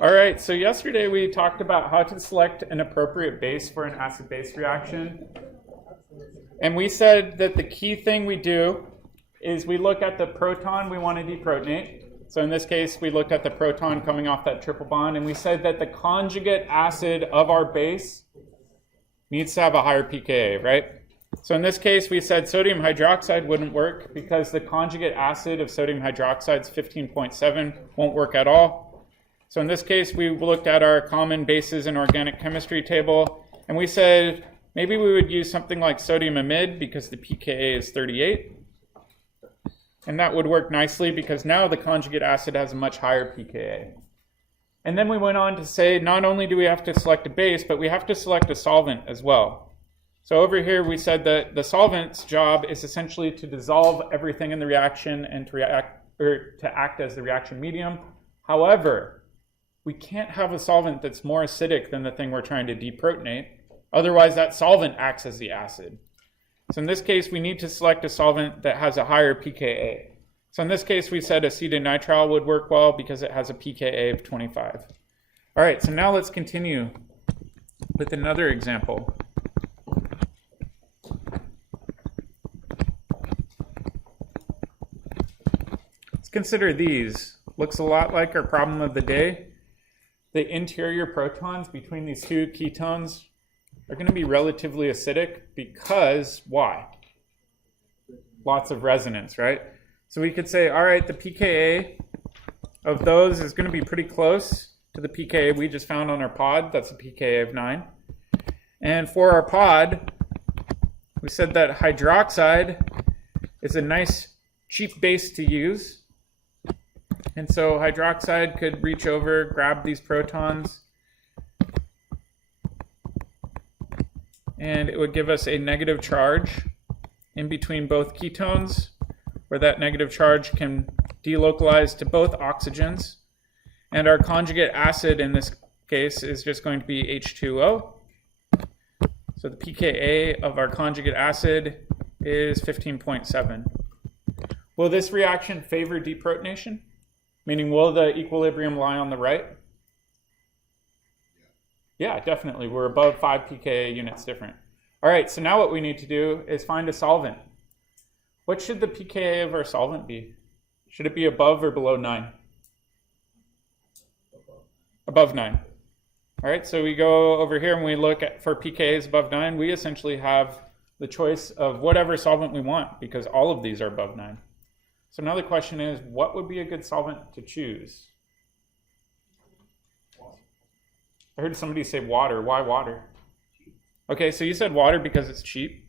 All right, so yesterday we talked about how to select an appropriate base for an acid-base reaction. And we said that the key thing we do is we look at the proton we want to deprotonate. So in this case, we looked at the proton coming off that triple bond, and we said that the conjugate acid of our base needs to have a higher pKa, right? So in this case, we said sodium hydroxide wouldn't work because the conjugate acid of sodium hydroxide is 15.7, won't work at all. So in this case, we looked at our common bases in organic chemistry table, and we said maybe we would use something like sodium amide because the pKa is 38. And that would work nicely because now the conjugate acid has a much higher pKa. And then we went on to say not only do we have to select a base, but we have to select a solvent as well. So over here we said that the solvent's job is essentially to dissolve everything in the reaction and to act as the reaction medium. However, we can't have a solvent that's more acidic than the thing we're trying to deprotonate. Otherwise, that solvent acts as the acid. So in this case, we need to select a solvent that has a higher pKa. So in this case, we said acetonitrile would work well because it has a pKa of 25. All right, so now let's continue with another example. Let's consider these. Looks a lot like our problem of the day. The interior protons between these two ketones are going to be relatively acidic because why? Lots of resonance, right? So we could say, all right, the pKa of those is going to be pretty close to the pKa we just found on our pod. That's a pKa of 9. And for our pod, we said that hydroxide is a nice cheap base to use. And so hydroxide could reach over, grab these protons, and it would give us a negative charge in between both ketones, where that negative charge can delocalize to both oxygens. And our conjugate acid in this case is just going to be H2O. So the pKa of our conjugate acid is 15.7. Will this reaction favor deprotonation? Meaning, will the equilibrium lie on the right? Yeah, definitely. We're above 5 pKa units different. All right, so now what we need to do is find a solvent. What should the pKa of our solvent be? Should it be above or below 9? Above 9. All right, so we go over here and we look at for pKa's above 9. We essentially have the choice of whatever solvent we want because all of these are above 9. So now the question is, what would be a good solvent to choose? I heard somebody say water. Why water? Okay, so you said water because it's cheap.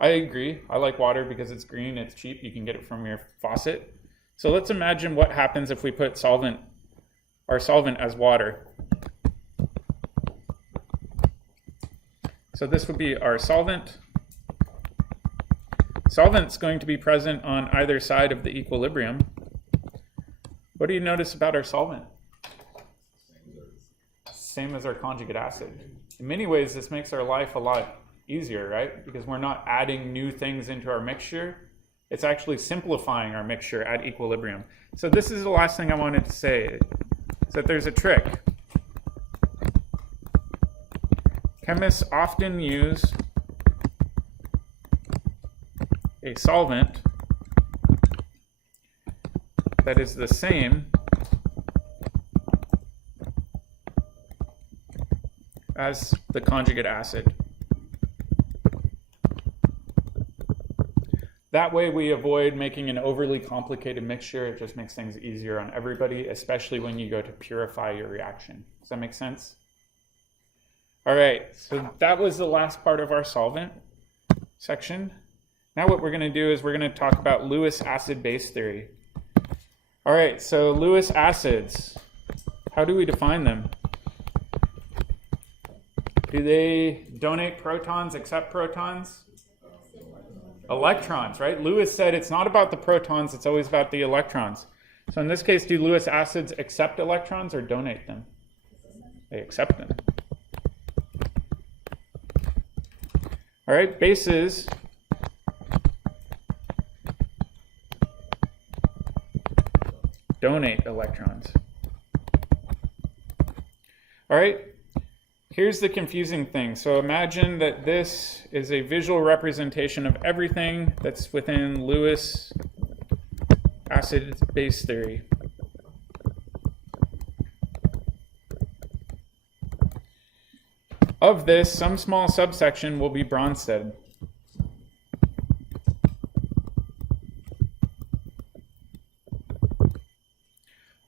I agree. I like water because it's green, it's cheap. You can get it from your faucet. So let's imagine what happens if we put our solvent as water. So this would be our solvent. Solvent's going to be present on either side of the equilibrium. What do you notice about our solvent? Same as our conjugate acid. In many ways, this makes our life a lot easier, right? Because we're not adding new things into our mixture. It's actually simplifying our mixture at equilibrium. So this is the last thing I wanted to say, is that there's a trick. Chemists often use a solvent that is the same as the conjugate acid. That way we avoid making an overly complicated mixture. It just makes things easier on everybody, especially when you go to purify your reaction. Does that make sense? All right, so that was the last part of our solvent section. Now what we're going to do is we're going to talk about Lewis acid-base theory. All right, so Lewis acids, how do we define them? Do they donate protons, accept protons? Electrons, right? Lewis said it's not about the protons, it's always about the electrons. So in this case, do Lewis acids accept electrons or donate them? They accept them. All right, bases donate electrons. All right, here's the confusing thing. So imagine that this is a visual representation of everything that's within Lewis acid-base theory. Of this, some small subsection will be Bronsted.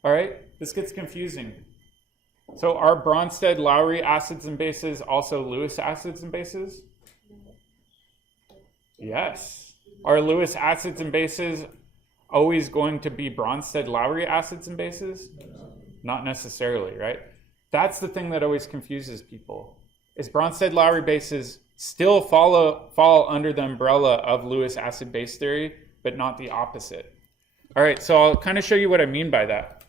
All right, this gets confusing. So are Bronsted-Lowry acids and bases also Lewis acids and bases? Yes. Are Lewis acids and bases always going to be Bronsted-Lowry acids and bases? Not necessarily, right? That's the thing that always confuses people. Is Bronsted-Lowry bases still fall under the umbrella of Lewis acid-base theory, but not the opposite? All right, so I'll kind of show you what I mean by that.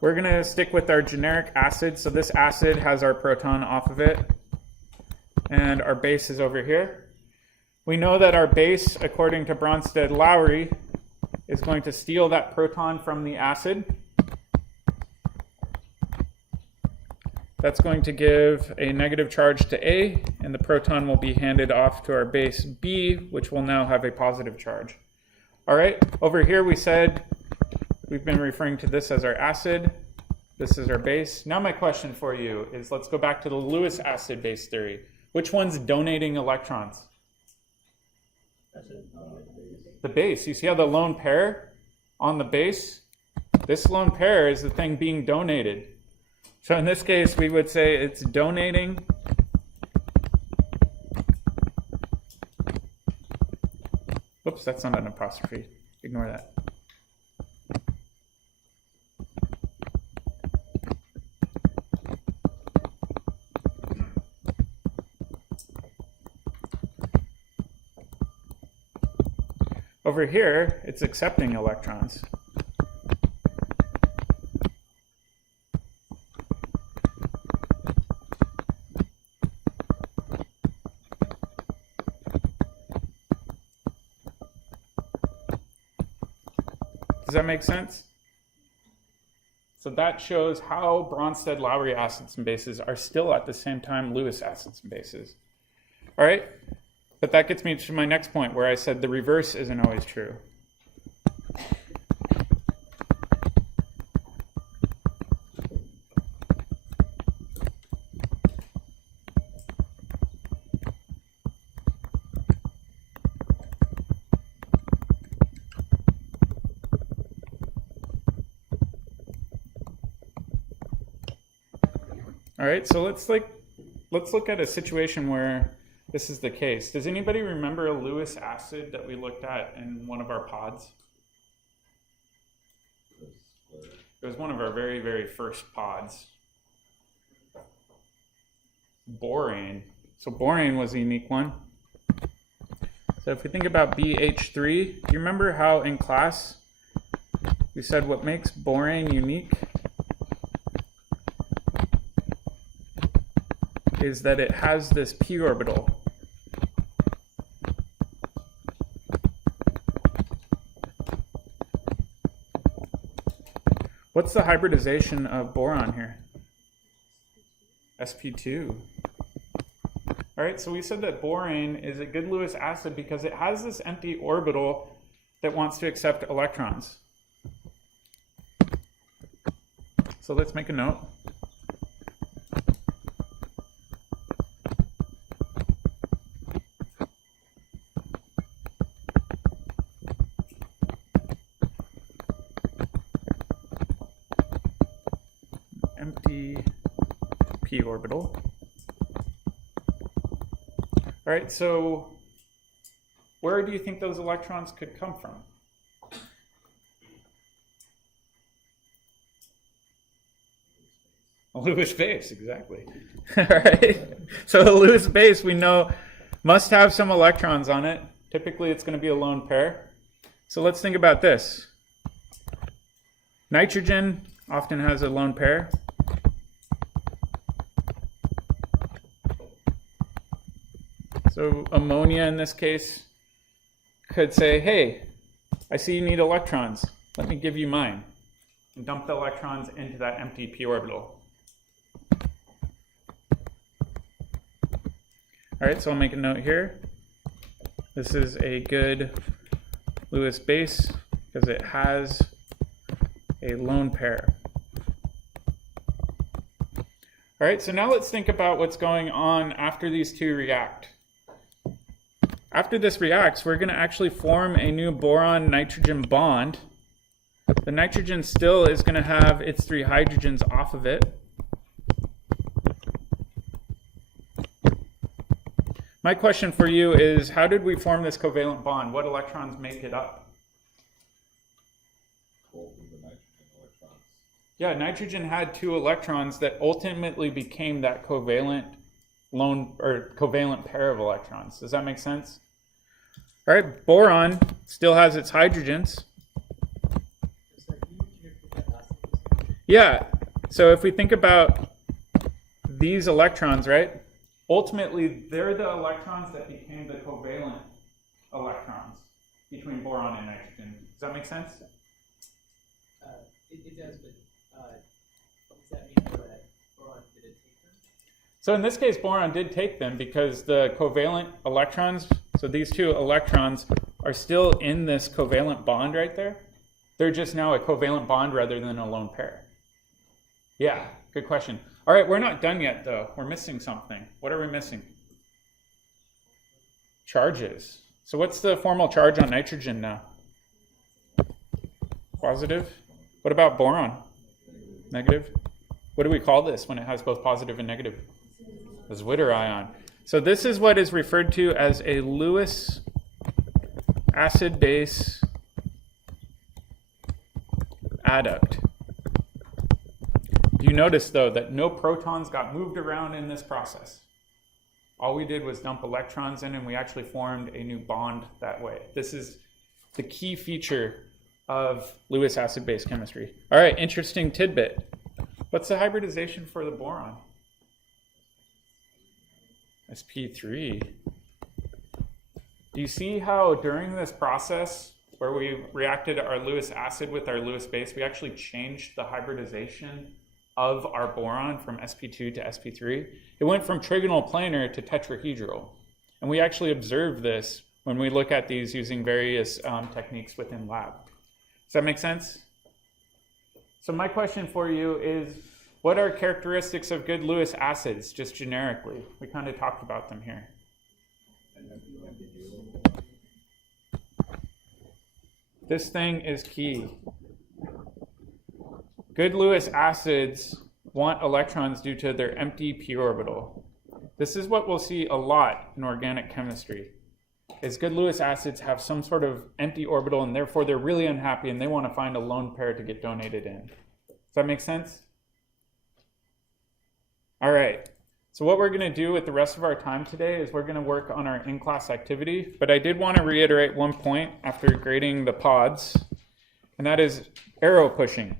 We're going to stick with our generic acid. So this acid has our proton off of it, and our base is over here. We know that our base, according to Bronsted-Lowry, is going to steal that proton from the acid. That's going to give a negative charge to A, and the proton will be handed off to our base B, which will now have a positive charge. All right, over here we said we've been referring to this as our acid. This is our base. Now my question for you is, let's go back to the Lewis acid-base theory. Which one's donating electrons? The base. You see how the lone pair on the base? This lone pair is the thing being donated. So in this case, we would say it's donating Oops, that's not an apostrophe. Ignore that. Over here, it's accepting electrons. Does that make sense? So that shows how Bronsted-Lowry acids and bases are still at the same time Lewis acids and bases. All right, but that gets me to my next point where I said the reverse isn't always true. All right, so let's look at a situation where this is the case. Does anybody remember a Lewis acid that we looked at in one of our pods? It was one of our very, very first pods. Borane. So borane was a unique one. So if we think about BH3, do you remember how in class we said what makes borane unique is that it has this p orbital. What's the hybridization of boron here? sp2. All right, so we said that borane is a good Lewis acid because it has this empty orbital that wants to accept electrons. So let's make a note. Empty p orbital. All right, so where do you think those electrons could come from? A Lewis base, exactly. All right, so the Lewis base we know must have some electrons on it. Typically it's going to be a lone pair. So let's think about this. Nitrogen often has a lone pair. So ammonia in this case could say, hey, I see you need electrons. Let me give you mine. and dump the electrons into that empty p orbital. All right, so I'll make a note here. This is a good Lewis base because it has a lone pair. All right, so now let's think about what's going on after these two react. After this reacts, we're going to actually form a new boron-nitrogen bond. The nitrogen still is going to have its 3 hydrogens off of it. My question for you is, how did we form this covalent bond? What electrons make it up? Yeah, nitrogen had 2 electrons that ultimately became that covalent covalent pair of electrons. Does that make sense? All right, boron still has its hydrogens. Yeah, so if we think about these electrons, right? Ultimately, they're the electrons that became the covalent electrons between boron and nitrogen. Does that make sense? It does, but does that mean that boron didn't take them? So in this case, boron did take them because the covalent electrons, so these 2 electrons are still in this covalent bond right there. They're just now a covalent bond rather than a lone pair. Yeah, good question. All right, we're not done yet, though. We're missing something. What are we missing? Charges. So what's the formal charge on nitrogen now? Positive. What about boron? Negative. What do we call this when it has both positive and negative? A Zwitter ion. So this is what is referred to as a Lewis acid-base adduct. You notice, though, that no protons got moved around in this process. All we did was dump electrons in, and we actually formed a new bond that way. This is the key feature of Lewis acid-base chemistry. All right, interesting tidbit. What's the hybridization for the boron? sp3. Do you see how during this process where we reacted our Lewis acid with our Lewis base, we actually changed the hybridization of our boron from sp2 to sp3? It went from trigonal planar to tetrahedral. And we actually observe this when we look at these using various techniques within lab. Does that make sense? So my question for you is, what are characteristics of good Lewis acids, just generically? We kind of talked about them here. This thing is key. Good Lewis acids want electrons due to their empty p orbital. This is what we'll see a lot in organic chemistry. Is good Lewis acids have some sort of empty orbital, and therefore they're really unhappy and they want to find a lone pair to get donated in. Does that make sense? All right. So what we're going to do with the rest of our time today is we're going to work on our in-class activity. But I did want to reiterate one point after grading the pods, and that is arrow pushing.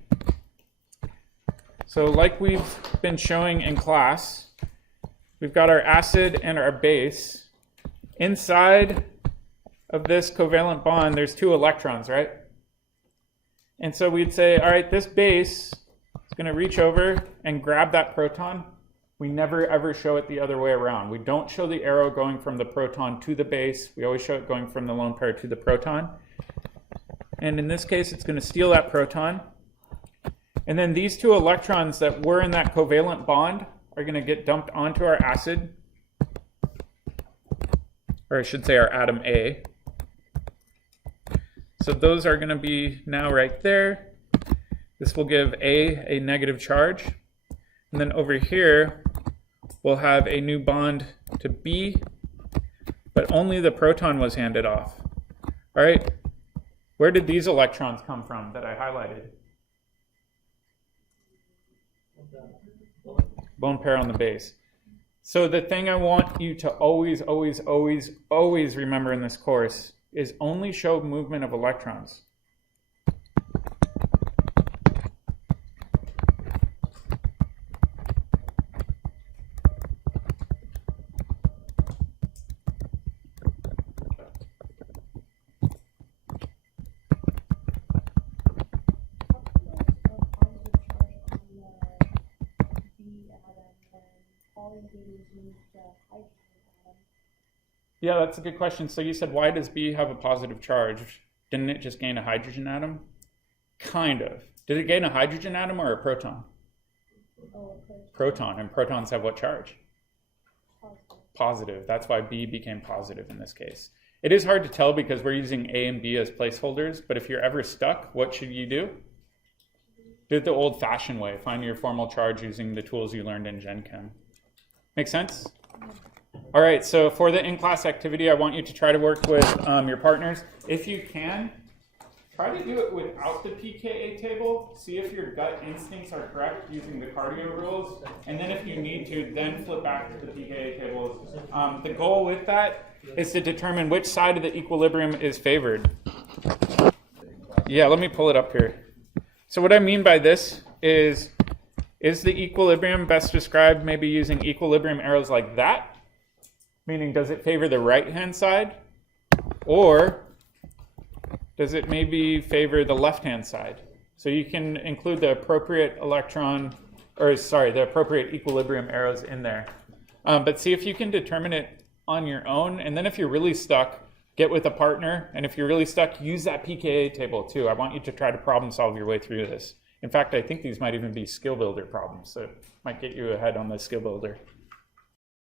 So like we've been showing in class, we've got our acid and our base. Inside of this covalent bond, there's 2 electrons, right? And so we'd say, all right, this base is going to reach over and grab that proton. We never ever show it the other way around. We don't show the arrow going from the proton to the base. We always show it going from the lone pair to the proton. And in this case, it's going to steal that proton. And then these 2 electrons that were in that covalent bond are going to get dumped onto our acid, or I should say our atom A. So those are going to be now right there. This will give A negative charge. And then over here, we'll have a new bond to B, but only the proton was handed off. All right, where did these electrons come from that I highlighted? Lone pair on the base. So the thing I want you to always remember in this course is only show movement of electrons. Yeah, that's a good question. So you said, why does B have a positive charge? Didn't it just gain a hydrogen atom? Kind of. Did it gain a hydrogen atom or a proton? Proton, and protons have what charge? Positive. That's why B became positive in this case. It is hard to tell because we're using A and B as placeholders, but if you're ever stuck, what should you do? Do it the old-fashioned way. Find your formal charge using the tools you learned in Gen Chem. Make sense? All right, so for the in-class activity, I want you to try to work with your partners. If you can, try to do it without the pKa table. See if your gut instincts are correct using the cardio rules. And then if you need to, then flip back to the pKa tables. The goal with that is to determine which side of the equilibrium is favored. Yeah, let me pull it up here. So what I mean by this is the equilibrium best described maybe using equilibrium arrows like that? Meaning, does it favor the right-hand side? Or does it maybe favor the left-hand side? So you can include the appropriate the appropriate equilibrium arrows in there. But see if you can determine it on your own. And then if you're really stuck, get with a partner. And if you're really stuck, use that pKa table too. I want you to try to problem solve your way through this. In fact, I think these might even be skill builder problems. So it might get you ahead on the skill builder.